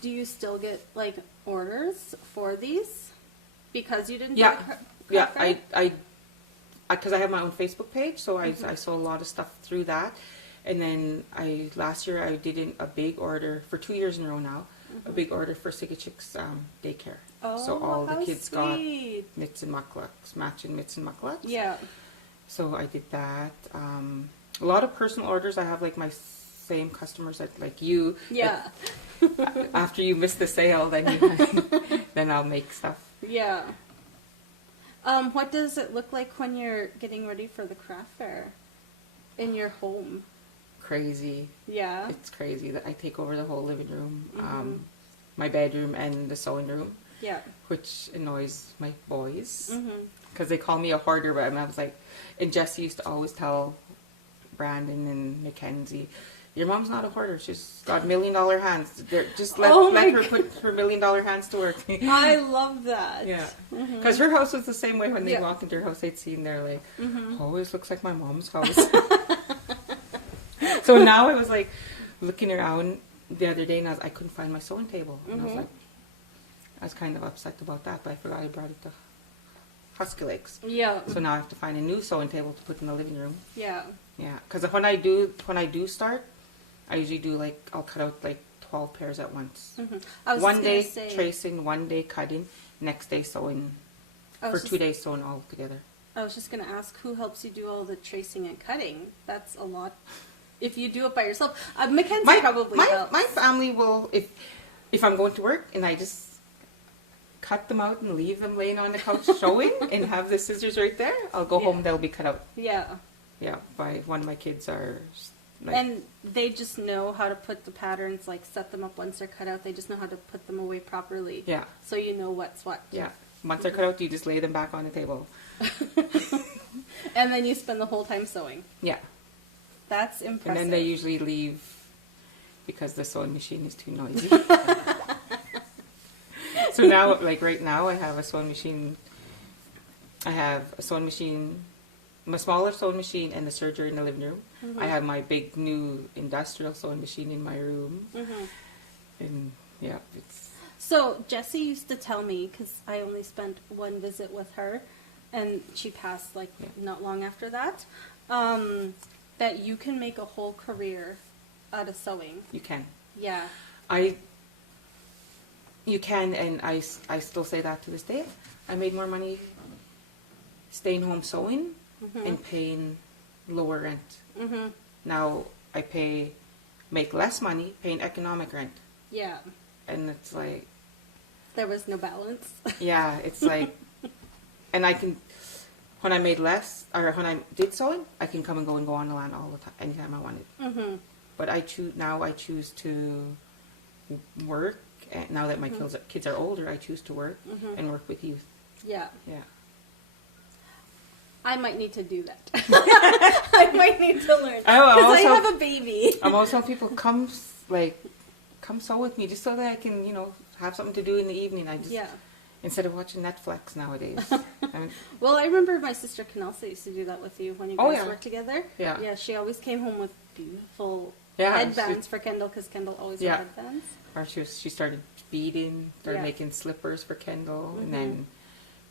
do you still get like orders for these because you didn't? Yeah, do the yeah. craft fair? I because I have my own Facebook page, so I saw a lot of stuff through that. And then last year I did a big order for 2 years in a row now, a big order for Sigachik's daycare. Oh, so all the how kids sweet. got mitts and mucklucks, matching mitts and mucklucks. Yeah. So I did that. A lot of personal orders. I have like my same customers that like you. Yeah. After you miss the sale, then then I'll make stuff. Yeah. What does it look like when you're getting ready for the craft fair in your home? Crazy. Yeah. It's crazy that I take over the whole living room, my bedroom, and the sewing room. Yeah. Which annoys my boys because they call me a hoarder. But I was like, and Jesse used to always tell Brandon and Mackenzie, "Your mom's not a hoarder. She's got $1 million hands. Just let her put her $1 million hands to work." I love that. Yeah, because her house was the same way. When they walked into her house, they'd seen there like, always looks like my mom's house. So now I was like looking around the other day, and I couldn't find my sewing table, and I was kind of upset about that, but I forgot I brought it to Husky Lakes. Yeah. So now I have to find a new sewing table to put in the living room. Yeah. Yeah, because when I do start, I usually do like I'll cut out like 12 pairs at once. I was One just day gonna say, tracing, one day cutting, next day sewing. For 2 days sewing all together. I was just going to ask who helps you do all the tracing and cutting. That's a lot. If you do it by yourself, Mackenzie probably helps. My family will, if I'm going to work and I just cut them out and leave them laying on the couch showing and have the scissors right there, I'll go home, they'll be cut out. Yeah. Yeah, by one of my kids are like, and they just know how to put the patterns, like set them up once they're cut out. They just know how to put them away properly. Yeah. So you know what's what. Yeah. Once they're cut out, you just lay them back on the table. And then you spend the whole time sewing. Yeah. That's impressive. And then they usually leave because the sewing machine is too noisy. So now, like right now, I have a sewing machine. I have a sewing machine, my smaller sewing machine, and the serger in the living room. I have my big new industrial sewing machine in my room. And yeah, it's... So Jessie used to tell me, because I only spent one visit with her, and she passed like not long after that, that you can make a whole career out of sewing. You can. Yeah. You can, and I still say that to this day. I made more money staying home sewing and paying lower rent. Now I make less money paying economic rent. Yeah. And it's like... There was no balance. Yeah, it's like... And I can... When I made less, or when I did sewing, I can come and go on the land all the time, anytime I wanted. But I choose to work. And now that my kids are older, I choose to work and work with youth. Yeah. Yeah. I might need to do that. I might need to learn. Because I have a baby. I'm always telling people, come sew with me, just so that I can, have something to do in the evening. Instead of watching Netflix nowadays. Well, I remember my sister Canelsa used to do that with you when you guys worked together. Yeah. Yeah, she always came home with beautiful Yeah, headbands for Kendall, because Kendall always wore headbands. Or she started beading, started making slippers for Kendall, and then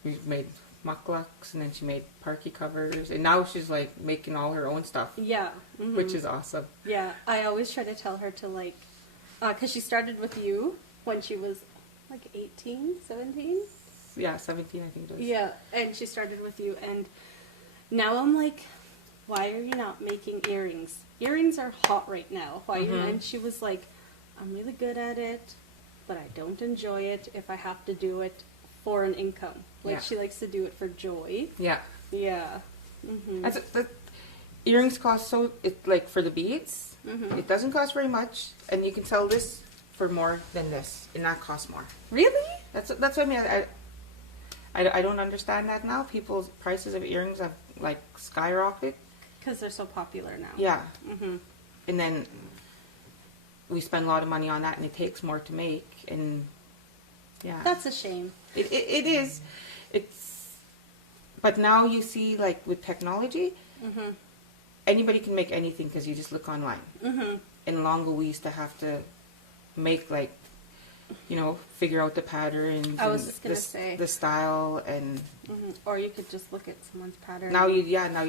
we made mucklucks, and then she made parky covers, and now she's like making all her own stuff. Yeah. Which is awesome. Yeah, I always try to tell her to because she started with you when she was like 18, 17? Yeah, 17 I think it was. Yeah, and she started with you, and now I'm like, why are you not making earrings? Earrings are hot right now. Why? And she was like, I'm really good at it, but I don't enjoy it if I have to do it for an income. She likes to do it for joy. Yeah. Yeah. Earrings cost for the beads, it doesn't cost very much, and you can sell this for more than this, and that costs more. Really? That's what I mean. I don't understand that now. People's prices of earrings have skyrocketed because they're so popular now. Yeah. And then we spend a lot of money on that, and it takes more to make, and that's a shame. It is. But now you see, with technology, anybody can make anything because you just look online. And long ago we used to have to make figure out the patterns. I was just gonna say the style, and or you could just look at someone's pattern. Now you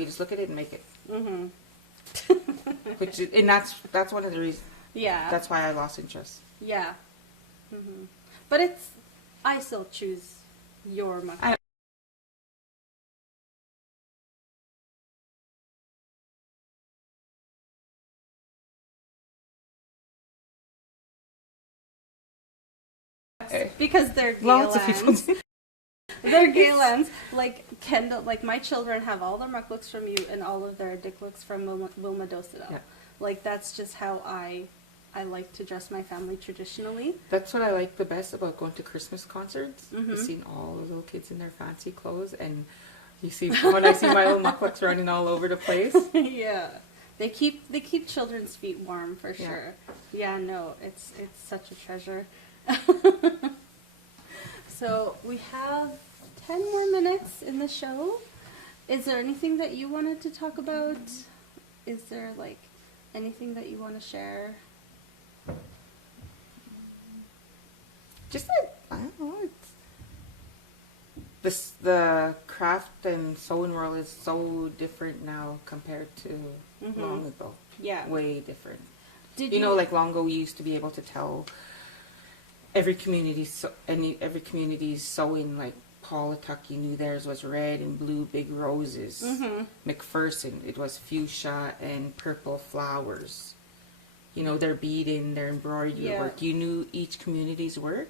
just look at it and make it. And that's one of the reasons. Yeah. That's why I lost interest. Yeah. But I still choose your method. Because they're Gailanns. They're Gailanns. Kendall, my children have all their muck looks from you and all of their dick looks from Wilma Dosadel. Yeah. That's just how I like to dress my family traditionally. That's what I like the best about going to Christmas concerts. Seeing all the little kids in their fancy clothes, and when I see my own mucklucks running all over the place. Yeah. They keep children's feet warm for sure. Yeah, no, it's such a treasure. So we have 10 more minutes in the show. Is there anything that you wanted to talk about? Is there anything that you want to share? Just I don't know. The craft and sewing world is so different now compared to long ago. Yeah, way different. Long ago we used to be able to tell every community's sewing. Paulatuck, you knew theirs was red and blue big roses. McPherson, it was fuchsia and purple flowers. Their beading, their embroidery work. You knew each community's work.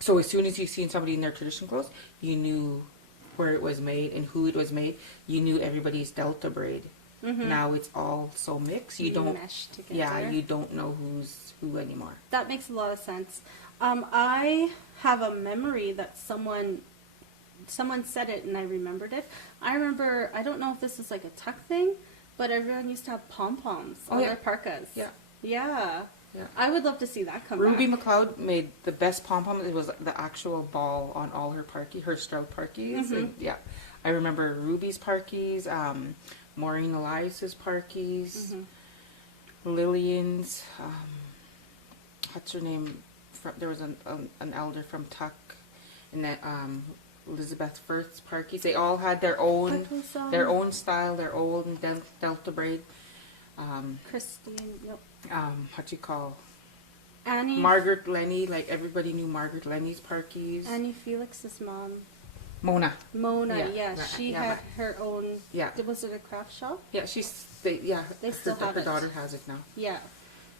So as soon as you seen somebody in their traditional clothes, you knew where it was made and who it was made. You knew everybody's Delta braid. Now it's all so mixed. You don't mesh together. Yeah, you don't know who's who anymore. That makes a lot of sense. I have a memory that someone said it and I remembered it. I don't know if this is a tuck thing, but everyone used to have pom-poms on their parkas. Yeah. Yeah. Yeah. I would love to see that come Ruby back. McLeod made the best pom-pom. It was the actual ball on all her Stroud parkies. And I remember Ruby's parkies, Maureen Elias's parkies, Lillian's, what's her name? There was an elder from Tuck, and that Elizabeth Firth's parkies. They all had their own style, their own Delta braid. Christine, yep. What you call Annie. Margaret Lenny, like everybody knew Margaret Lenny's parkies. Annie Felix's mom. Mona, yeah. She had her own. Yeah. Was it a craft shop? Yeah, They still have her it. daughter has it now. Yeah.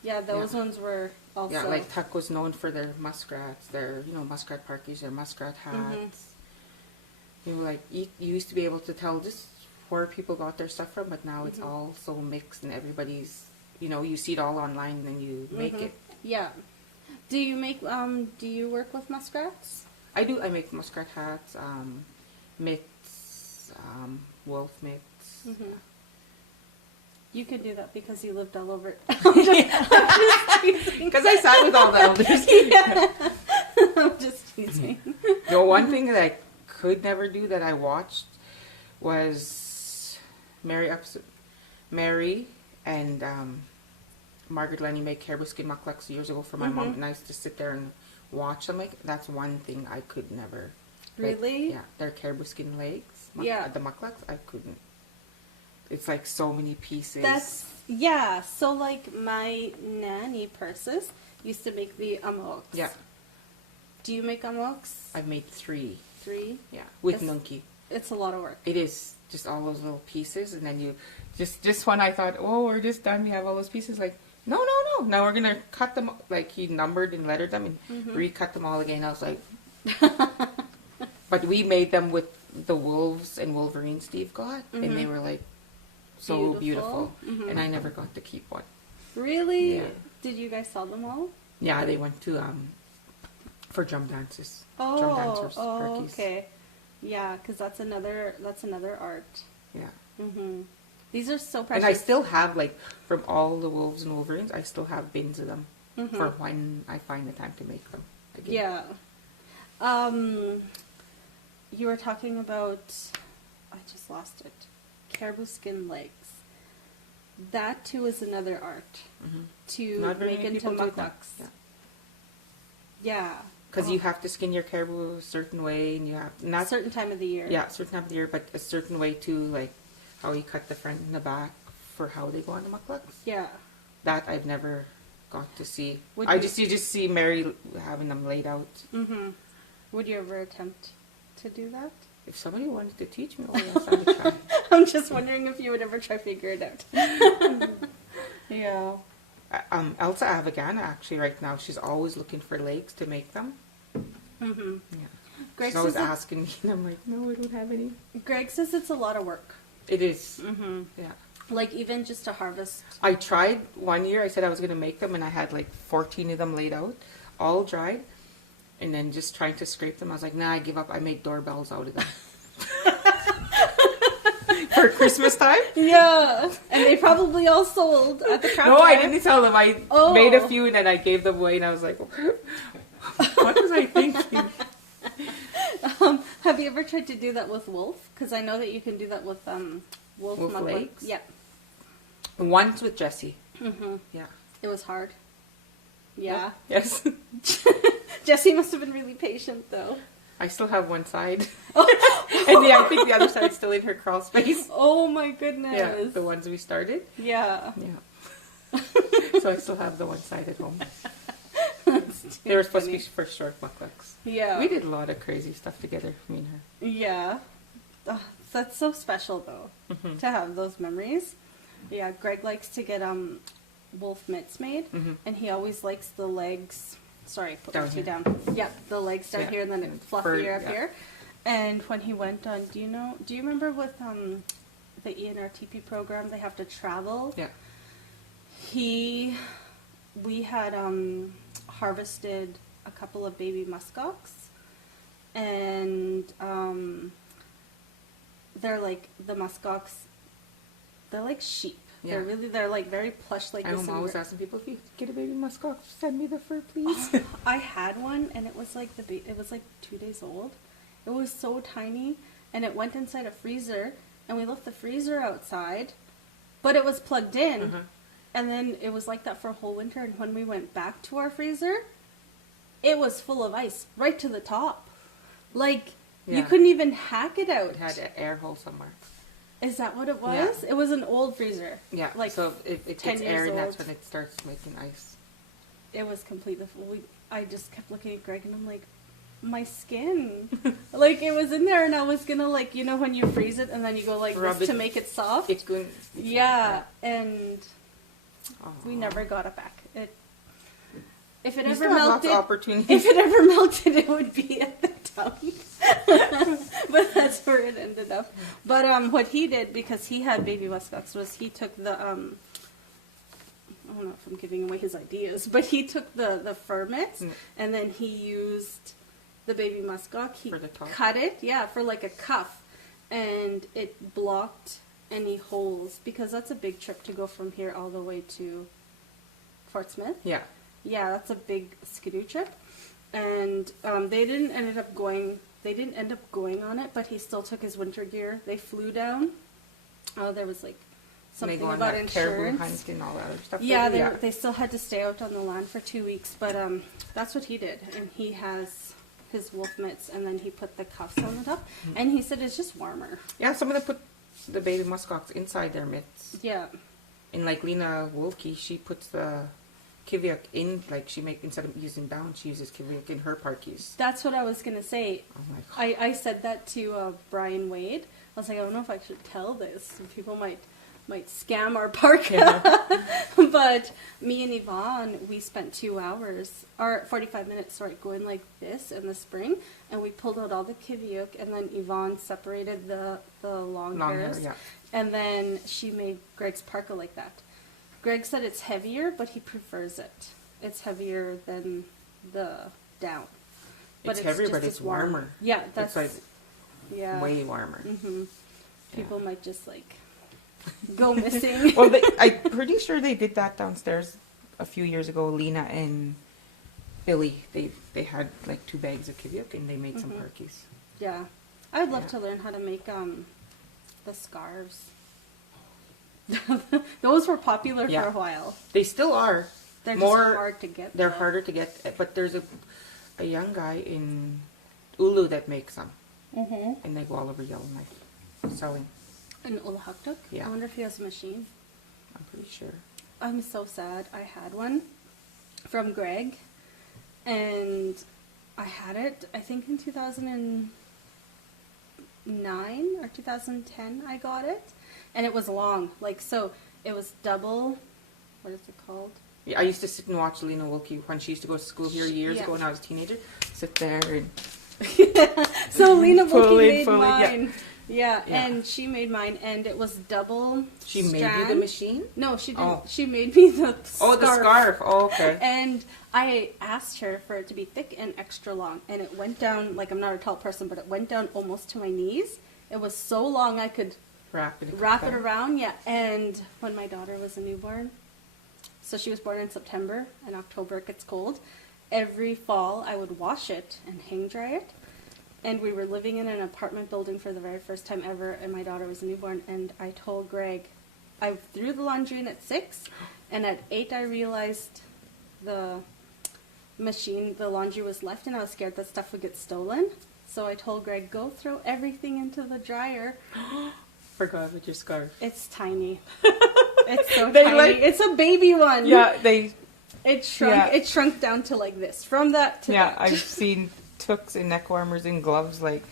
Yeah, those ones were also. Yeah, like Tuck was known for their muskrats, their, muskrat parkies, their muskrat hats. Like, you used to be able to tell just where people got their stuff from, but now it's all so mixed and everybody's, you see it all online and then you make it. Yeah. Do you work with muskrats? I do. I make muskrat hats, mitts, wolf mitts. You can do that because you lived all over it. Because I sat with all the elders. I'm just teasing. One thing that I could never do that I watched was Mary and Margaret Lenny make caribou skin mucklucks years ago for my mom, and I used to sit there and watch them. Like, that's one thing I could never. Really? Like, yeah, their caribou skin legs. The mucklucks, I couldn't. It's like so many pieces. So like my nanny purses used to make the amoks. Yeah. Do you make amoks? I've made 3. 3? Yeah, with nunki. It's a lot of work. It is. Just all those little pieces, and then you just when I thought, oh, we're just done, we have all those pieces, like, no, now we're gonna cut them. Like, he numbered and lettered them and recut them all again. I was like, but we made them with the wolves and Wolverine Steve got, and they were like so beautiful. And I never got to keep one. Really? Yeah. Did you guys sell them all? Yeah, they went to for drum dances. Oh, drum dancers. Parkies. Okay. Yeah, because that's another art. Yeah. These are so precious. And I still have, like, from all the wolves and wolverines, I still have bins of them for when I find the time to make them again. Yeah. You were talking about, I just lost it, caribou skin legs. That too is another art to make into mucklucks. Yeah. Because you have to skin your caribou a certain way, and you have a certain time of the year. Yeah, a certain time of the year, but a certain way too, like how you cut the front and the back for how they go on the mucklucks. Yeah. That I've never got to see. You just see Mary having them laid out. Would you ever attempt to do that? If somebody wanted to teach me, yes, I would try. I'm just wondering if you would ever try to figure it out. Yeah. Elsa Avagana, actually, right now, she's always looking for legs to make them. Yeah. Greg she's always asking me, and I'm like, no, I don't have any. Greg says it's a lot of work. It is. Yeah. Like, even just to harvest. I tried one year, I said I was going to make them, and I had like 14 of them laid out, all dried, and then just trying to scrape them. I was like, nah, I give up. I made doorbells out of them. For Christmas time? Yeah. And they probably all sold at the craft No, fair. I didn't tell them. I made a few, and then I gave them away, and I was like, what was I thinking? Have you ever tried to do that with wolf? Because I know that you can do that with wolf legs? Yeah. Once with Jessie. Yeah. It was hard. Yeah. Yes. Jessie must have been really patient, though. I still have one side. And I think the other side's still in her crawl space. Oh my goodness. Yeah, the ones we started. Yeah. Yeah. So I still have the one side at home. They were supposed to be for short mucklucks. Yeah. We did a lot of crazy stuff together, me and her. Yeah. Oh, that's so special, though, to have those memories. Yeah, Greg likes to get wolf mitts made, and he always likes the legs. Sorry, put my feet down. Yeah, the legs down here, and then it fluffier up here. And when he went on, do you remember with the ENRTP program, they have to travel? Yeah. We had harvested a couple of baby muskox, and they're like the muskox. They're like sheep. Yeah. They're like very plush like this. I'm always asking people, if you get a baby muskox, send me the fur, please. I had one, and it was like it was like 2 days old. It was so tiny, and it went inside a freezer, and we left the freezer outside, but it was plugged in, and then it was like that for a whole winter. And when we went back to our freezer, it was full of ice right to the top. Like, Yeah. You couldn't even hack it out. It had an air hole somewhere. Is that what it was? Yeah. It was an old freezer. Yeah, Like so it 10 takes years air and that's old. when it starts making ice. It was completely. I just kept looking at Greg and I'm like, my skin. Like, it was in there and I was gonna, like, you know when you freeze it and then you go like Rub this it. to make it soft? It's going. Yeah, and we Aw. never got it back. If it You ever still have lots melted, of opportunities. if it ever melted, it would be at the dump. But that's where it ended up. But what he did, because he had baby muskox, was he took the I don't know if I'm giving away his ideas, but he took the fur mitts and then he used the baby muskox. He For the top? cut it, for like a cuff, and it blocked any holes, because that's a big trip to go from here all the way to Fort Smith. Yeah. Yeah, that's a big skidoo trip, and they didn't end up going on it, but he still took his winter gear. They flew down. There was like something They go on about that caribou insurance. hunt and all that other stuff. Yeah, they still had to stay out on the land for 2 weeks, but that's what he did, and he has his wolf mitts, and then he put the cuffs on the top, and he said it's just warmer. Yeah, some of them put the baby muskox inside their mitts. Yeah. And like Lena Wolke, she puts the kiviak in, like instead of using down, she uses kiviak in her parkies. That's what I was gonna say. I'm like, I said that to Brian Wade. I was like, I don't know if I should tell this. Some people might scam our parka. Yeah. But me and Yvonne, we spent 2 hours, or 45 minutes, going like this in the spring, and we pulled out all the kiviak, and then Yvonne separated the long hairs, hair, yeah. and then she made Greg's parka like that. Greg said it's heavier, but he prefers it. It's heavier than the down. It's heavier, just but as it's warm. warmer. Yeah, that's It's like way warmer. Mm-hmm. People Yeah. might just like go missing. Well, I'm pretty sure they did that downstairs a few years ago. Lena and Billy, they had like 2 bags of kiviak and they made some parkies. Yeah, I would love Yeah. to learn how to make the scarves. Those were popular Yeah. for a while. They still are. They're More, just hard to get. They're though. harder to get, but there's a young guy in Ulu that makes them, and they go all over Yellowknife selling. An Ulahuktuk? Yeah. I wonder if he has a machine. I'm pretty sure. I'm so sad. I had one from Greg, and I had it, I think in 2009 or 2010 I got it, and it was long. So it was double, what is it called? Yeah, I used to sit and watch Lena Wolke when she used to go to school here years ago when I was a teenager. Sit there and So Lena Wolke Fully, made yeah. mine. Yeah, Yeah. and she made mine, and it was double she made you the strand. machine? No, she didn't. Oh. She made me the scarf. Oh, the scarf. Oh, okay. And I asked her for it to be thick and extra long, and it went down, like, I'm not a tall person, but it went down almost to my knees. It was so long I could Wrap it around, yeah. And when my daughter was a newborn, so she was born in September, in October it gets cold, every fall I would wash it and hang dry it. And we were living in an apartment building for the very first time ever, and my daughter was a newborn, and I told Greg, I threw the laundry in at 6, and at 8 I realized the laundry was left, and I was scared that stuff would get stolen. So I told Greg, go throw everything into the dryer. Forgot about your scarf. It's tiny. It's so They tiny. It's a baby one. Yeah, It shrunk. Yeah. It shrunk down to like this. From that to that. I've seen tooks and neck warmers and gloves like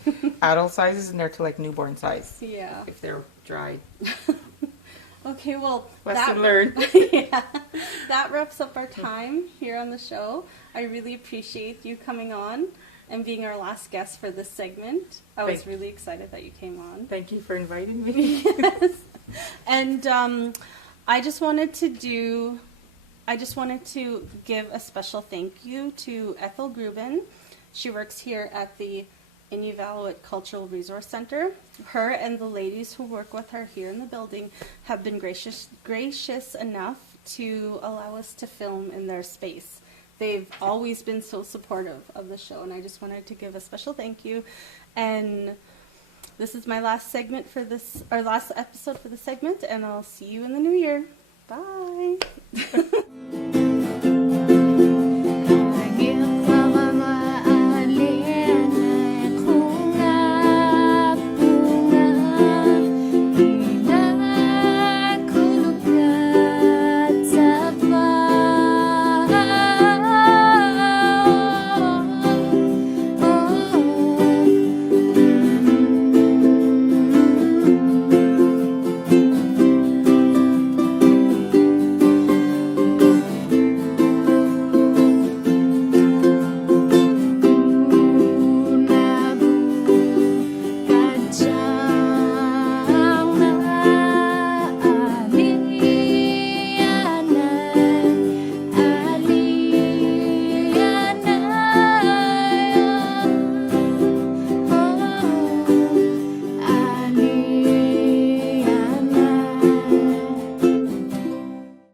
adult sizes, and they're to like newborn size. Yeah. If they're dried. Okay, well, Lesson learned. Yeah, that wraps up our time here on the show. I really appreciate you coming on and being our last guest for this segment. I was really excited that you came on. Thank you for inviting me. Yes. And I just wanted to give a special thank you to Ethel Grubin. She works here at the Inuvialuit Cultural Resource Center. Her and the ladies who work with her here in the building have been gracious enough to allow us to film in their space. They've always been so supportive of the show, and I just wanted to give a special thank you. And this is my last segment for this, or last episode for the segment, and I'll see you in the new year. Bye.